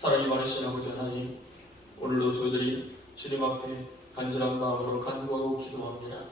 사랑이 많으신 아버지 하나님 오늘도 저희들이 주님 앞에 간절한 마음으로 간구하고 기도합니다.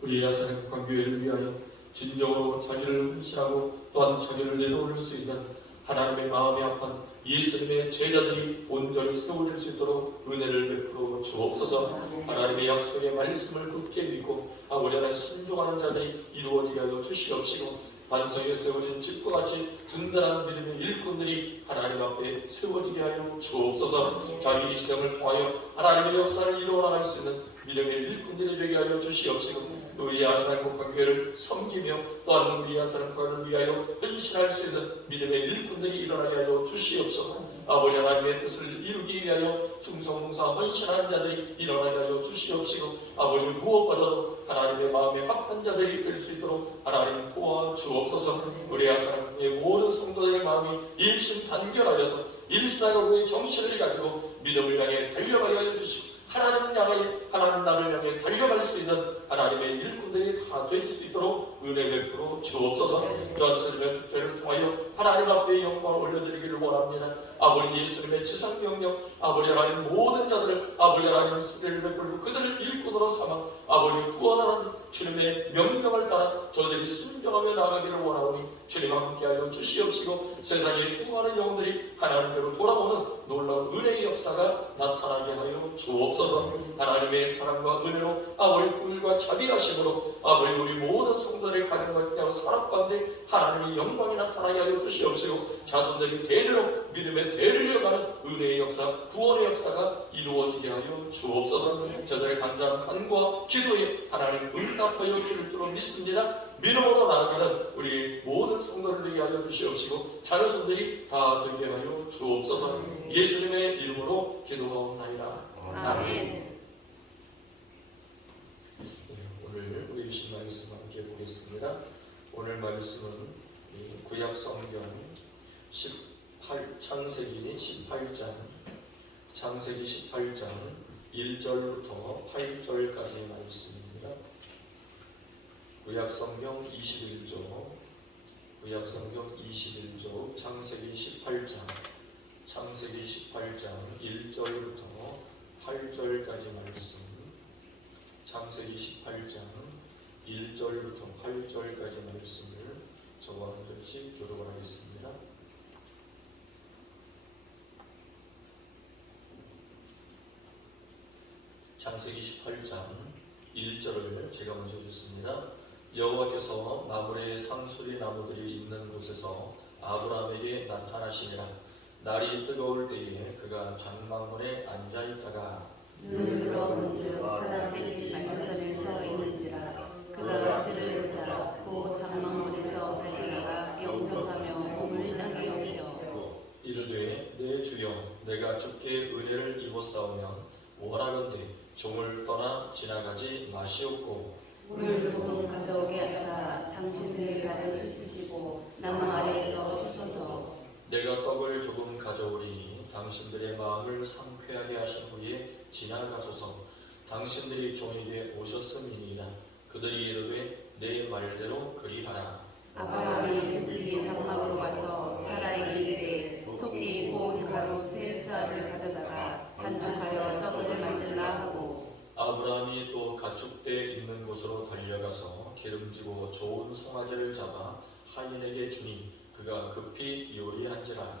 우리 야사랑과 교회를 위하여 진정으로 자기를 헌신하고 또한 자기를 내려올 수 있는 하나님의 마음이 아픈 예수님의 제자들이 온전히 세워질 수 있도록 은혜를 베풀어 주옵소서 하나님의 약속의 말씀을 굳게 믿고 아버지 하나님 순종하는 자들이 이루어지게 하여 주시옵시고 반성에 세워진 집과 같이 든든한 믿음의 일꾼들이 하나님 앞에 세워지게 하여 주옵소서. 자기 일생을 통하여 하나님의 역사를 이루어 나갈 수 있는 믿음의 일꾼들이 되게 하여 주시옵시고 우리 아사랑 국가교회를 섬기며 또한 우리 아사랑 국가를 위하여 헌신할 수 있는 믿음의 일꾼들이 일어나게 하여 주시옵소서. 아버지 하나님의 뜻을 이루기 위하여 충성봉사 헌신하는 자들이 일어나게 하여 주시옵시고 아버지 무엇보다도 하나님의 마음에 합한 자들이 될 수 있도록 하나님 도와주옵소서. 우리 아사랑의 모든 성도들의 마음이 일심 단결하여서 일사로의 정신을 가지고 믿음을 향해 달려가게 하여 주시고 하나님 향해 하나님 나를 향해 달려갈 수 있는 하나님의 일꾼들이 다 될 수 있도록 은혜 베풀어 주옵소서. 전설의 축제를 통하여 하나님 앞에 영광을 올려드리기를 원합니다 아버지 예수님의 지상 명령 아버지 하나님 모든 자들을 아버지 하나님 스를 베풀고 그들을 일꾼으로 삼아 아버지 구원하는 주님의 명령을 따라 저들이 순종하며 나가기를 원하오니 주님 함께하여 주시옵시고 세상에 죽어가는 영혼들이 하나님께로 돌아오는 놀라운 은혜의 역사가 나타나게 하여 주옵소서. 하나님의 사랑과 은혜로 아버지 불과 자비하심으로 아버지 우리 모든 성도들의 가정과 그냥 산업 가운데 하나님의 영광이 나타나게 하여 주시옵시고 자손들이 대대로 믿음의 대를 이어가는 은혜의 역사 구원의 역사가 이루어지게 하여 주옵소서. 저들의 간절한 간구와 기도에 하나님 응답하여 주실 줄로 믿습니다. 믿음으로 나아가는 우리 모든 성도를 되게 하여 주시옵시고 자녀손들이 다 되게 하여 주옵소서. 예수님의 이름으로 기도하옵나이다. 아멘. 네, 오늘 우리 주신 말씀 함께 보겠습니다. 오늘 말씀은 이 구약 성경 18 창세기 18장 창세기 18장 1절부터 8절까지의 말씀입니다. 구약 성경 21조 구약 성경 21조 창세기 18장 창세기 18장 1절부터 8절까지 말씀 창세기 18장 1절부터 8절까지 말씀을 저와 한 절씩 교독을 하겠습니다. 창세기 18장 1절을 제가 먼저 읽습니다. 여호와께서 마물의 상수리 나무들이 있는 곳에서 아브라함에게 나타나시니라. 날이 뜨거울 때에 그가 장막문에 앉아 있다가 들어 문득 사람 셋이 반대편에 서 있는지라 그가 그들을 보자 곧 장막문에서 달려나가 영접하며 몸을 땅에 올려 이르되 내 주여 내가 주께 은혜를 입었사오면 원하건대? 종을 떠나 지나가지 마시옵고. 물 조금 가져오게 하사 당신들의 발을 씻으시고 나무 아래에서 씻어서 내가 떡을 조금 가져오리니 당신들의 마음을 상쾌하게 하신 후에 지나가소서 당신들이 종에게 오셨음이니이다 그들이 이르되 내 말대로 그리하라. 아브라함이 그의 장막으로 와서 사라에게 이르되 속히 고운 가루 세 쌀을 가져다가 반죽하여 떡을 만들라 하고 아브라함이 또 가축대 있는 곳으로 달려가서 기름지고 좋은 송아지를 잡아 하인에게 주니 그가 급히 요리한지라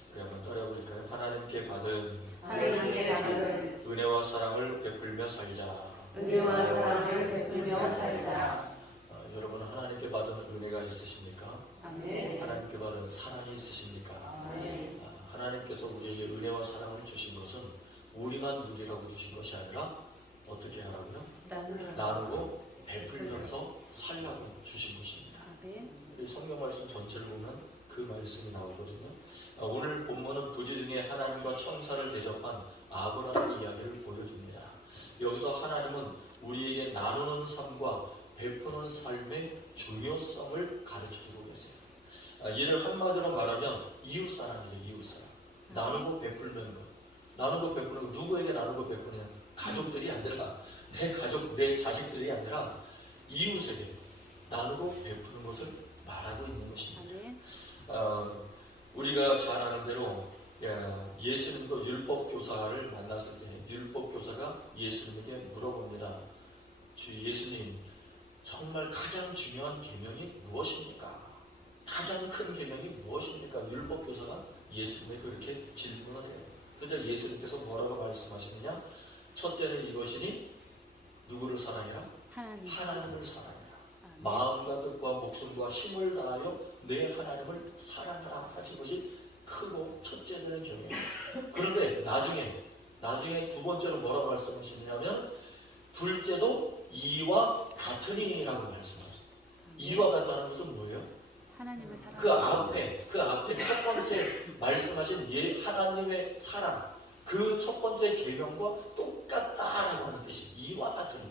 우리 한번 따라해볼까요? 하나님께 받은 하나님께 받은 은혜와 사랑을 베풀며 살자 은혜와 사랑을 베풀며 살자 어, 여러분 하나님께 받은 은혜가 있으십니까? 아멘 하나님께 받은 사랑이 있으십니까? 아멘 아, 하나님께서 우리에게 은혜와 사랑을 주신 것은 우리만 누리라고 주신 것이 아니라 어떻게 하라고요? 나누라 나누고 베풀면서 살라고 주신 것입니다. 아멘 이 성경 말씀 전체를 보면 그 말씀이 나오거든요. 아, 오늘 본문은 부지 중에 하나님과 천사를 대접한 아브라함 이야기를 보여줍니다. 이 여기서 하나님은 우리에게 나누는 삶과 베푸는 삶의 중요성을 가르쳐 주고 계세요. 아, 이를 한마디로 말하면 이웃 사랑이죠, 이웃 사랑. 나누고 베풀는 것. 나누고 베푸는 것. 누구에게 나누고 베푸냐? 가족들이 아니라 내 가족, 내 자식들이 아니라 이웃에게 나누고 베푸는 것을 말하고 있는 것입니다. 어, 우리가 잘 아는 대로 예, 예수님도 율법 교사를 만났을 때 율법 교사가 예수님에게 물어봅니다. 주 예수님 정말 가장 중요한 계명이 무엇입니까? 가장 큰 계명이 무엇입니까? 율법 교사가 예수님에게 그렇게 질문을 해요. 그래서 예수님께서 뭐라고 말씀하시느냐? 첫째는 이것이니 누구를 사랑해라? 하나님. 하나님을 사랑해라. 아멘. 마음과 뜻과 목숨과 힘을 다하여 내 하나님을 사랑하라 하신 것이 크고 첫째 되는 경이에요. 그런데 나중에 나중에 두 번째로 뭐라고 말씀하시냐면 둘째도 이와 같으니라고 말씀하세요. 이와 같다는 것은 뭐예요? 하나님을 사랑. 그 앞에 그 앞에 첫 번째 말씀하신 예 하나님의 사랑 그 첫 번째 계명과 똑같다라고 하는 뜻이 이와 같으니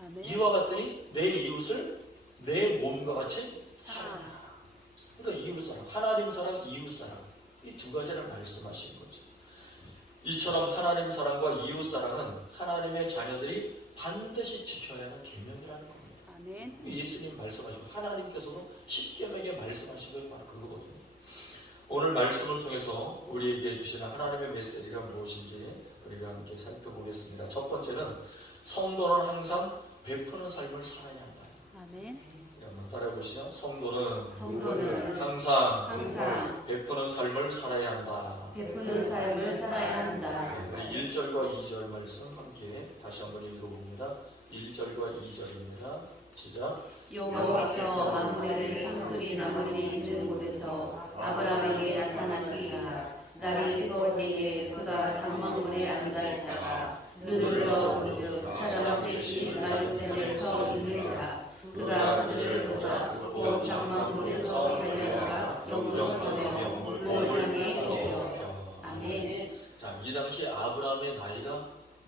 아멘. 이와 같으니 내 이웃을 내 몸과 같이 사랑하라. 그러니까 이웃 사랑, 하나님 사랑, 이웃 사랑 이 두 가지를 말씀하신 거죠. 이처럼 하나님 사랑과 이웃 사랑은 하나님의 자녀들이 반드시 지켜야 하는 계명이라는 겁니다. 아멘. 예수님 말씀하시고 하나님께서도 십계명에 말씀하신 게 바로 그거거든요. 오늘 말씀을 통해서 우리에게 주시는 하나님의 메시지가 무엇인지 우리가 함께 살펴보겠습니다. 첫 번째는 성도는 항상 베푸는 삶을 살아야 한다. 아멘. 한번 따라해 보시죠. 성도는 성도는 항상 항상 베푸는 삶을 살아야 한다. 베푸는 삶을 살아야 한다. 우리 1절과 2절 말씀 함께 다시 한번 읽어봅니다. 1절과 2절입니다. 시작. 여호와께서 만물의 상수리 나무들이 있는 곳에서 아브라함에게 나타나시기가 날이 뜨거울 때에 그가 장막문에 앉아 있다가 눈을 들어 본즉 사자가 셋이 맞은편에 서 있는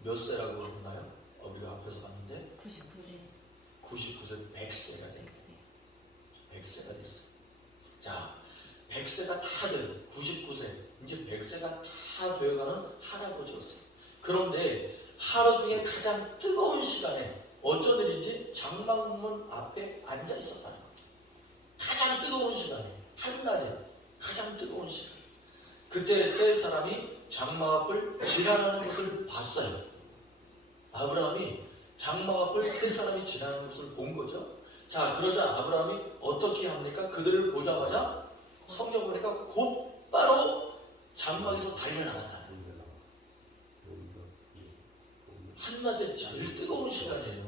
몇 세라고 그러나요? 어, 우리가 앞에서 봤는데 99세 99세, 100세가 됐어요. 100세가 됐어. 자, 100세가 다 돼요. 99세. 이제 100세가 다 되어가는 할아버지였어요. 그런데 하루 중에 가장 뜨거운 시간에 어쩐 일인지 장막문 앞에 앉아 있었다는 거예요. 가장 뜨거운 시간에, 한낮에 가장 뜨거운 시간. 그때 세 사람이 장막 앞을 지나가는 것을 봤어요. 아브라함이 장막 앞을 세 사람이 지나는 것을 본 거죠. 자, 그러자 아브라함이 어떻게 합니까? 그들을 보자마자 성경 보니까 곧바로 장막에서 달려나갔다. 한낮에 제일 뜨거운 시간이에요.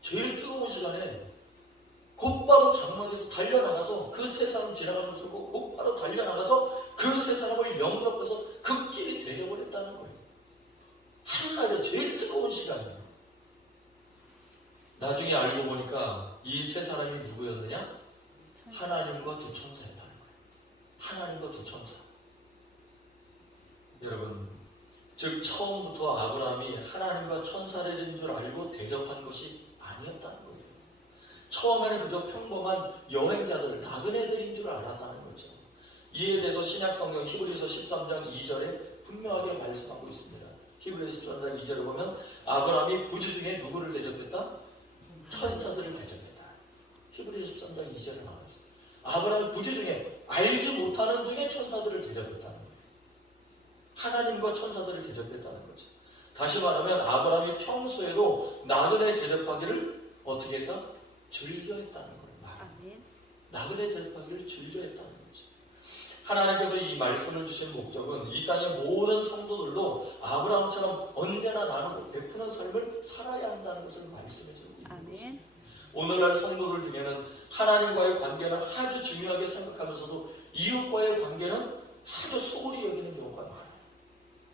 제일 뜨거운 시간에 곧바로 장막에서 달려나가서 그 세 사람 보고 곧바로 달려나가서 그 세 사람을 영접해서 극진히 되져버렸다는 거예요. 한낮에 제일 뜨거운 시간이에요. 나중에 알고 보니까 이 세 사람이 누구였느냐? 하나님과 두 천사였다는 거예요. 하나님과 두 천사. 여러분, 즉 처음부터 아브라함이 하나님과 천사들인 줄 알고 대접한 것이 아니었다는 거예요. 처음에는 그저 평범한 여행자들, 나그네들인 줄 알았다는 거죠. 이에 대해서 신약 성경 히브리서 13장 2절에 분명하게 말씀하고 있습니다. 히브리서 13장 2절을 보면 아브라함이 부지 중에 누구를 대접했다? 천사들을 대접했다. 히브리서 13장 2절에 나와 있어요. 아브라함이 부지 중에 알지 못하는 중에 천사들을 대접했다는 거예요. 하나님과 천사들을 대접했다는 거죠. 다시 말하면 아브라함이 평소에도 나그네 대접하기를 어떻게 했다? 즐겨 했다는 거예요. 나그네 대접하기를 즐겨 했다는 거지. 하나님께서 이 말씀을 주신 목적은 이 땅의 모든 성도들도 아브라함처럼 언제나 나누고 베푸는 삶을 살아야 한다는 것을 말씀해 주고 있는 거죠. 아멘 오늘날 성도들 중에는 하나님과의 관계는 아주 중요하게 생각하면서도 이웃과의 관계는 아주 소홀히 여기는 경우가 많아요.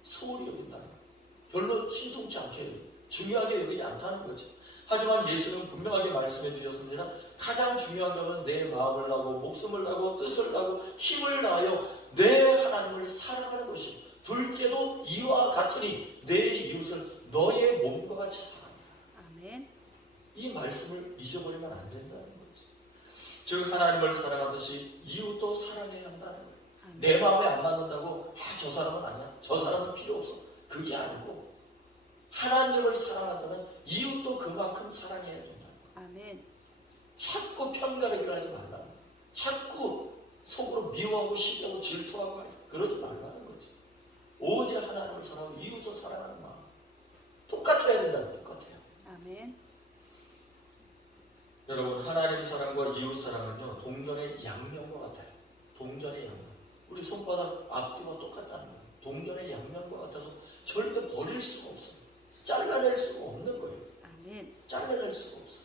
소홀히 여긴다는 거예요. 별로 신통치 않게 중요하게 여기지 않다는 거죠. 하지만 예수는 분명하게 말씀해 주셨습니다. 가장 중요한 점은 내 마음을 나고 목숨을 나고 뜻을 나고 힘을 다하여 내 하나님을 사랑하는 것이 둘째도 이와 같으니 내 이웃을 너의 몸과 같이 사랑해. 아멘. 이 말씀을 잊어버리면 안 된다는 거지. 즉 하나님을 사랑하듯이 이웃도 사랑해야 한다는 거예요. 아멘. 내 마음에 안 맞는다고 아, 저 사람은 아니야. 저 사람은 필요 없어. 그게 아니고 하나님을 사랑한다면 이웃도 그만큼 사랑해야 된다. 아멘. 자꾸 하지 말라는 거야. 자꾸 속으로 미워하고 시기하고 질투하고 그러지 말라는 거지. 오직 하나님을 사랑하고 이웃을 사랑하는 마음. 똑같아야 된다는. 똑같아야 돼. 아멘. 여러분 하나님 사랑과 이웃 사랑은요 동전의 양면과 같아요. 동전의 양면. 우리 손바닥 앞뒤가 똑같다는 거예요. 동전의 양면과 같아서 절대 버릴 수가 없어요. 잘라낼 수가 없는 거예요. 아멘. 잘라낼 수가 없어.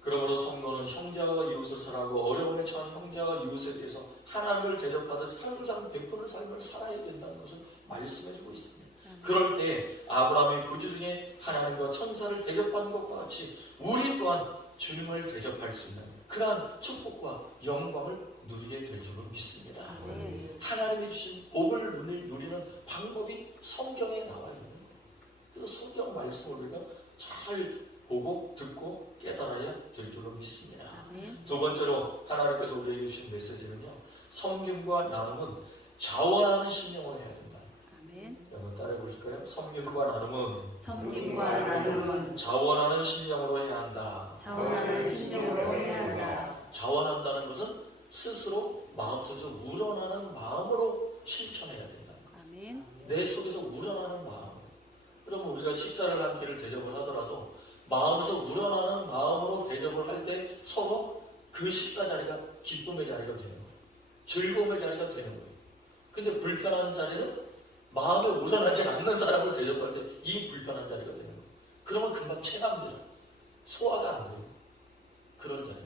그러므로 성도는 형제와 이웃을 사랑하고 어려움에 처한 형제와 이웃에 대해서 하나님을 대접하듯 항상 베푸는 삶을 살아야 된다는 것을 말씀해주고 있습니다. 그럴 때 아브라함이 부지 중에 하나님과 천사를 대접하는 것과 같이 우리 또한 주님을 대접할 수 있는 그러한 축복과 영광을 누리게 될 줄로 믿습니다. 아멘. 하나님이 주신 복을 누리- 누리는 방법이 성경에 나와 있는 거예요. 그래서 성경 말씀을 우리가 잘 보고 듣고 깨달아야 될 줄로 믿습니다. 아멘. 두 번째로 하나님께서 우리에게 주신 메시지는요. 섬김과 나눔은 자원하는 심령으로 해야 된다. 아멘. 여러분 따라해 보실까요? 섬김과 나눔은 섬김과 나눔은 자원하는 심령으로 해야 한다. 자원하는 심령으로 해야 한다. 자원한다는 것은 스스로 마음속에서 우러나는 마음으로 실천해야 된다. 아멘. 내 속에서 우러나는 마음. 그러면 우리가 식사를 한 끼를 대접을 하더라도 마음에서 우러나는 마음으로 대접을 할 때 서로 그 식사 자리가 기쁨의 자리가 되는 거예요. 즐거움의 자리가 되는 거예요. 근데 불편한 자리는 마음에 우러나지 않는 사람을 대접할 때 이 불편한 자리가 되는 거예요. 그러면 금방 체감돼요. 소화가 안 돼요. 그런 자리.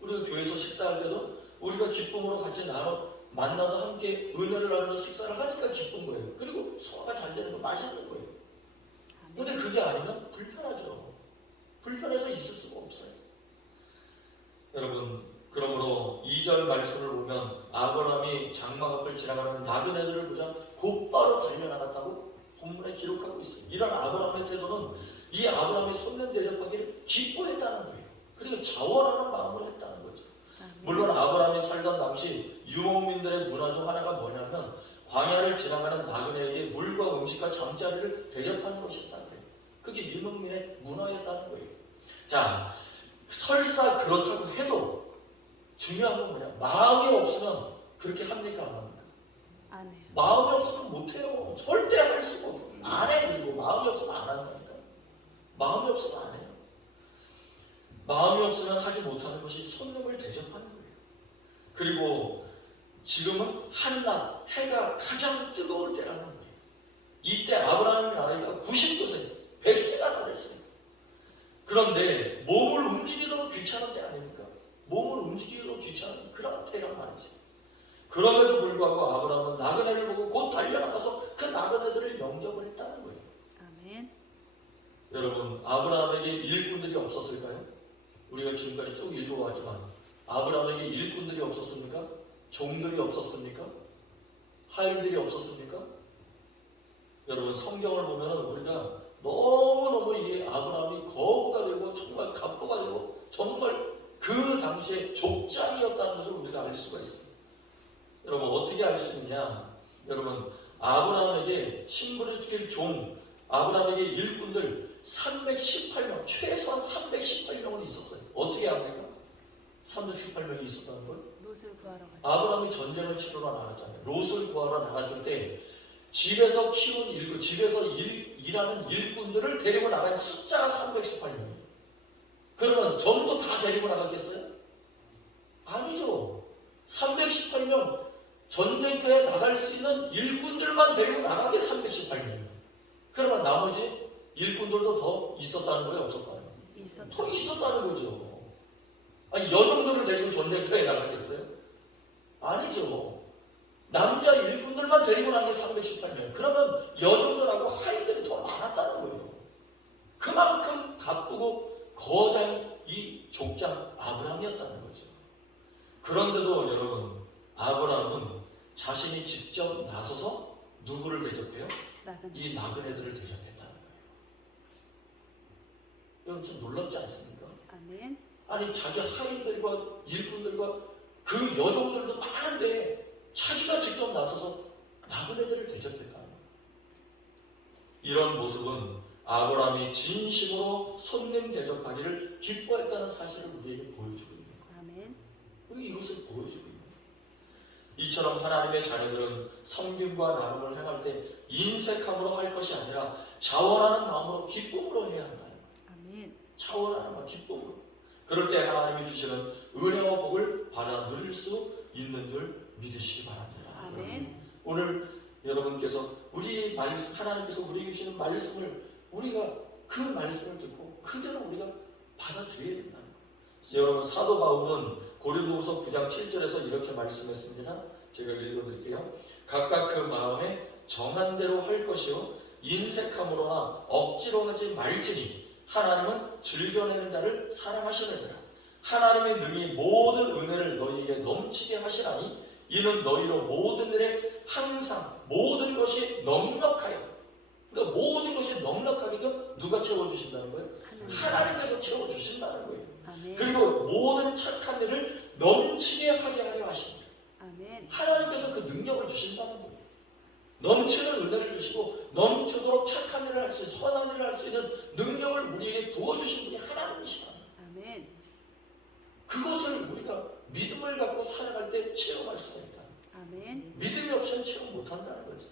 우리가 교회에서 식사할 때도 우리가 기쁨으로 같이 나눠 만나서 함께 은혜를 나누는 식사를 하니까 기쁜 거예요. 그리고 소화가 잘 되는 거 맛있는 거예요. 근데. 그게 아니면 불편하죠. 불편해서 있을 수가 없어요. 여러분, 그러므로 2절 말씀을 보면 아브라함이 장막 앞을 지나가는 나그네들을 보자 곧바로 달려나갔다고 본문에 기록하고 있어요. 이런 아브라함의 태도는 이 아브라함이 손님 대접하기를 기뻐했다는 거예요. 그리고 자원하는 마음으로 했다는 거죠. 아멘. 물론 아브라함이 살던 당시 유목민들의 문화 중 하나가 뭐냐면 광야를 지나가는 나그네에게 물과 음식과 잠자리를 대접하는 것이었다는 거예요. 그게 유목민의 문화였다는 거예요. 자, 설사 그렇다고 해도 중요한 건 뭐냐? 마음이 없으면 그렇게 합니까? 안 합니까? 안 해요. 마음이 없으면 못해요. 절대 할 수가 없어. 안 해. 그리고 마음이 없으면 안 한다니까. 마음이 없으면 안 해요. 마음이 없으면 하지 못하는 것이 손님을 대접하는 거예요. 그리고 지금은 한낮, 해가 가장 뜨거울 때라는 거예요. 이때 아브라함의 나이가 99세, 100세가 다 됐어요. 그런데 몸을 움직이도 귀찮은 때 아닙니까? 몸을 움직이기도 귀찮은 그런 때란 말이지. 그럼에도 불구하고 아브라함은 나그네를 보고 곧 달려나가서 그 나그네들을 영접을 했다는 거예요. 아멘. 여러분, 아브라함에게 일꾼들이 없었을까요? 우리가 지금까지 쭉 읽어왔지만 아브라함에게 일꾼들이 없었습니까? 종들이 없었습니까? 하인들이 없었습니까? 여러분 성경을 보면 우리가 너무너무 이 아브라함이 거부가 되고 정말 갑부가 되고 정말 그 당시에 족장이었다는 것을 우리가 알 수가 있습니다. 여러분 어떻게 알 수 있냐? 여러분 아브라함에게 신부를 지킬 종 아브라함에게 일꾼들 318명 최소한 318명은 있었어요. 어떻게 합니까? 318명이 있었다는 걸? 롯을 구하러 갈 아브라함이 전쟁을 치러러 나갔잖아요. 롯을 구하러 나갔을 때 집에서 키운 일꾼, 집에서 일, 일하는 일꾼들을 데리고 나간 숫자가 318명이에요. 그러면 전부 다 데리고 나갔겠어요? 아니죠. 318명 전쟁터에 나갈 수 있는 일꾼들만 데리고 나간 게 318명이에요. 그러면 나머지 일꾼들도 더 있었다는 거예요, 없었다는 거예요? 있었다. 더 있었다는 거죠. 아니, 여종들을 데리고 전쟁터에 나갔겠어요? 아니죠. 남자 일꾼들만 데리고 나간 게 318명. 그러면 여종들하고 하인들이 더 많았다는 거예요. 그만큼 가쁘고 거장 이 족장 아브라함이었다는 거죠. 그런데도 여러분, 아브라함은 자신이 직접 나서서 누구를 대접해요? 나그네. 이 나그네들을 대접했다는 거예요. 여러분 좀 놀랍지 않습니까? 아멘. 아니 자기 하인들과 일꾼들과 그 여종들도 많은데 자기가 직접 나서서 나그네들을 대접했다는 거예요. 이런 모습은 아브라함이 진심으로 손님 대접하기를 기뻐했다는 사실을 우리에게 보여주고 있는 거예요. 아멘. 이것을 보여주고 있는 거예요. 이처럼 하나님의 자녀들은 성김과 나눔을 행할 때 인색함으로 할 것이 아니라 자원하는 마음으로 기쁨으로 해야 한다는 거예요. 아멘. 차원하는 것 기쁨으로. 그럴 때 하나님이 주시는 은혜와 복을 받아 누릴 수 있는 줄 믿으시기 바랍니다. 아멘. 오늘 여러분께서 우리 말씀 하나님께서 우리에게 주시는 말씀을 우리가 그 말씀을 듣고 그대로 우리가 받아들여야 된다는 거예요. 여러분 사도 바울은 고린도후서 9장 7절에서 이렇게 말씀했습니다. 제가 읽어드릴게요. 각각 그 마음에 정한 대로 할 것이요 인색함으로나 억지로 하지 말지니 하나님은 즐겨내는 자를 사랑하시느니라. 하나님의 능히 모든 은혜를 너희에게 넘치게 하시라니 이는 너희로 모든 일에 항상 모든 것이 넉넉하여 그러니까 모든 것이 넉넉하게 그 누가 채워주신다는 거예요? 하나님. 하나님께서 채워주신다는 거예요. 아멘. 그리고 모든 착한 일을 넘치게 하게 하려 하십니다. 아멘. 하나님께서 그 능력을 주신다는 거예요. 넘치는 은혜를 주시고 넘치도록 착한 일을 할 수, 선한 일을 할 수 있는 능력을 우리에게 부어주신 분이 하나님이시다. 아멘. 그것을 우리가 믿음을 갖고 살아갈 때 체험할 수가 있다. 아멘. 믿음이 없이는 체험 못한다는 거지.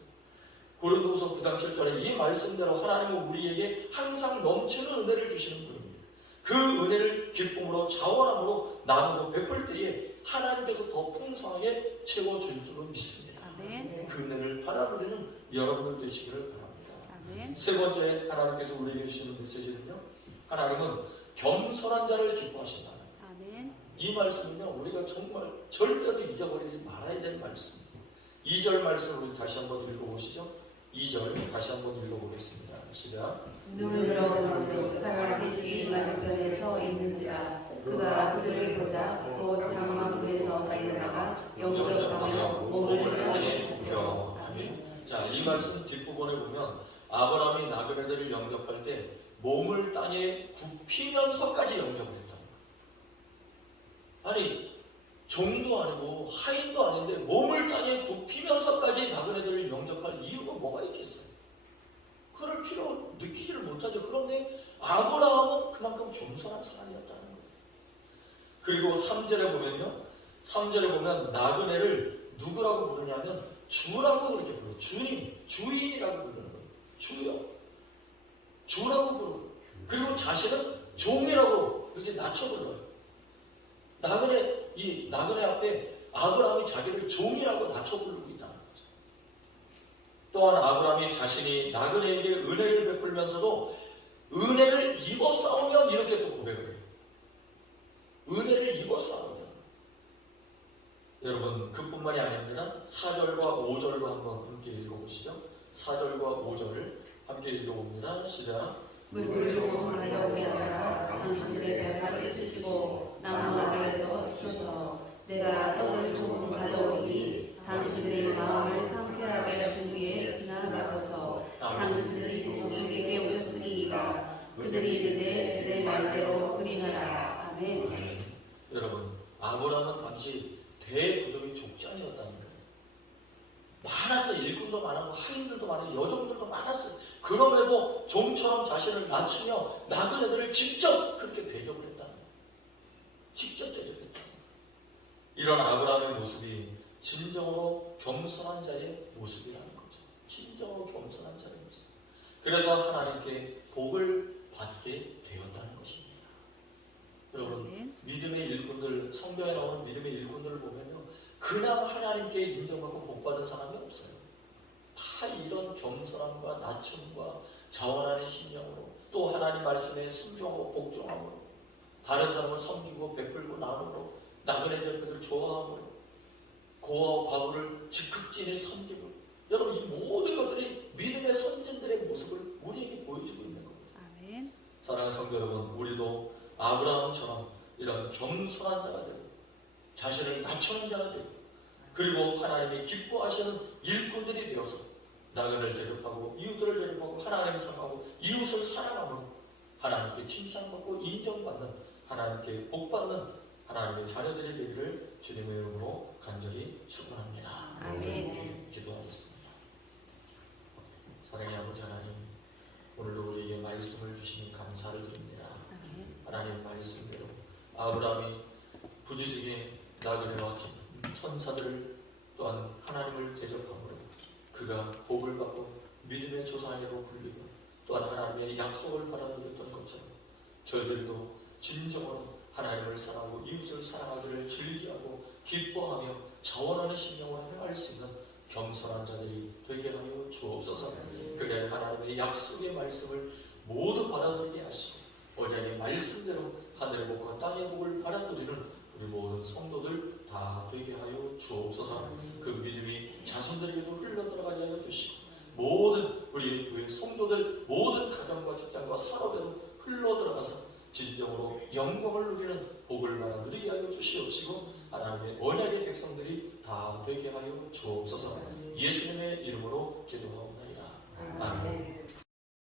고린도서 9장 7절에 이 말씀대로 하나님은 우리에게 항상 넘치는 은혜를 주시는 분입니다. 그 은혜를 기쁨으로 자원함으로 나누고 베풀 때에 하나님께서 더 풍성하게 채워줄 줄을 믿습니다. 아멘. 그 은혜를 받아들이는 여러분들 되시기를 바랍니다. 아멘. 세 번째 하나님께서 우리에게 주시는 메시지는요. 하나님은 겸손한 자를 기뻐하신다. 아멘. 이 말씀은요, 우리가 정말 절대로 잊어버리지 말아야 될 말씀입니다. 2절 말씀 우리 다시 한번 읽어보시죠. 2절 다시 한번 읽어보겠습니다. 시작. 눈으로 먼저 역사가 셋이 맞은편에 서 있는지라 그가 그들을 보자 곧 장막문에서 달려나가 영접하며 몸을 땅에 굽혀. 자, 이 말씀 뒷부분에 보면 아브라함이 나그네들을 영접할 때 몸을 땅에 굽히면서까지 영접을 했다. 아니, 종도 아니고 하인도 아닌데 몸을 땅에 굽히면서까지 나그네들을 영접할 이유가 뭐가 있겠어요? 그럴 필요 느끼지를 못하죠. 그런데 아브라함은 그만큼 겸손한 사람이었다는 거예요. 그리고 3절에 보면요. 3절에 보면 나그네를 누구라고 부르냐면 주라고 그렇게 불러요. 주님, 주인이라고 부르는 거예요. 주요. 주라고 부르고 그리고 자신은 종이라고 이렇게 낮춰 불러요. 나그네 이 나그네 앞에 아브라함이 자기를 종이라고 낮춰 부르고 있다는 거죠. 또한 아브라함이 자신이 나그네에게 은혜를 베풀면서도 은혜를 입어 싸우면 이렇게 또 고백을 해요. 은혜를 싸우면 여러분 그뿐만이 아닙니다. 4절과 5절과 한번 함께 읽어보시죠. 4절과 5절을 함께 읽어봅니다. 시작. 물을 조금 가져오게 하사 당신들의 발을 씻으시고 나무 아래에서 씻어서 내가 떡을 조금 가져오리니 당신들의 마음을 상쾌하게 하신 후에 지나가소서 당신들이 종족에게 오셨으니이다 그들이 이르되 내 말대로 그리하라 아멘 여러분 아브라함은 당시 대부족의 족장이었다는 거예요. 많았어요. 일꾼도 많았고 하인들도 많았고 여종들도 많았어요. 그럼에도 종처럼 자신을 낮추며 나그네들을 직접 그렇게 대접을 했다는 거예요. 직접 대접했다는 거예요. 이런 아브라함의 모습이 진정으로 겸손한 자의 모습이라는 거죠. 진정으로 겸손한 자의 모습. 그래서 하나님께 복을 받게 되었다는 것입니다. 여러분 아멘 믿음의 일꾼들 성경에 나오는 믿음의 일꾼들을 보면요 그냥 하나님께 인정받고 복받은 사람이 없어요. 다 이런 겸손함과 낮춤과 자원하는 심령으로 또 하나님 말씀에 순종하고 복종함으로 다른 사람을 섬기고 베풀고 나눔으로 나그네 절벽을 좋아함으로 고아와 과부를 즉극진히 섬기고 여러분 이 모든 것들이 믿음의 선진들의 모습을 우리에게 보여주고 있는 겁니다. 아멘. 사랑하는 성도 여러분, 우리도 아브라함처럼 이런 겸손한 자가 되고 자신을 낮추는 자가 되고 그리고 하나님이 기뻐하시는 일꾼들이 되어서 나그네를 대접하고 이웃들을 대접하고 하나님을 사랑하고 이웃을 사랑하고 하나님께 칭찬받고 인정받는 하나님께 복받는 하나님의 자녀들이 되기를 주님의 이름으로 간절히 축원합니다. 아멘. 기도하겠습니다. 사랑의 아버지 하나님, 오늘도 우리에게 말씀을 주시니 감사를 드립니다. 하나님 말씀대로 아브라함이 부지 중에 나그네와 천사들을 또한 하나님을 대접함으로 그가 복을 받고 믿음의 조상이라고 불리고 또한 하나님의 약속을 받아들였던 것처럼 저희들도 진정으로 하나님을 사랑하고 이웃을 사랑하기를 즐기하고 기뻐하며 자원하는 심령을 행할 수 있는 겸손한 자들이 되게 하여 주옵소서. 그래 하나님의 약속의 말씀을 모두 받아들이게 하시고 어제의 말씀대로 하늘의 복과 땅의 복을 받아들이는 우리 모든 성도들 다 되게 하여 주옵소서. 그 믿음이 자손들에게도 흘러 들어가게 하여 주시고 모든 우리 교회 성도들 모든 가정과 직장과 산업에도 흘러 들어가서 진정으로 영광을 누리는 복을 받아 누리게 하여 주시옵시고 하나님의 언약의 백성들이 다 되게 하여 주옵소서. 예수님의 이름으로 기도하옵나이다. 아멘.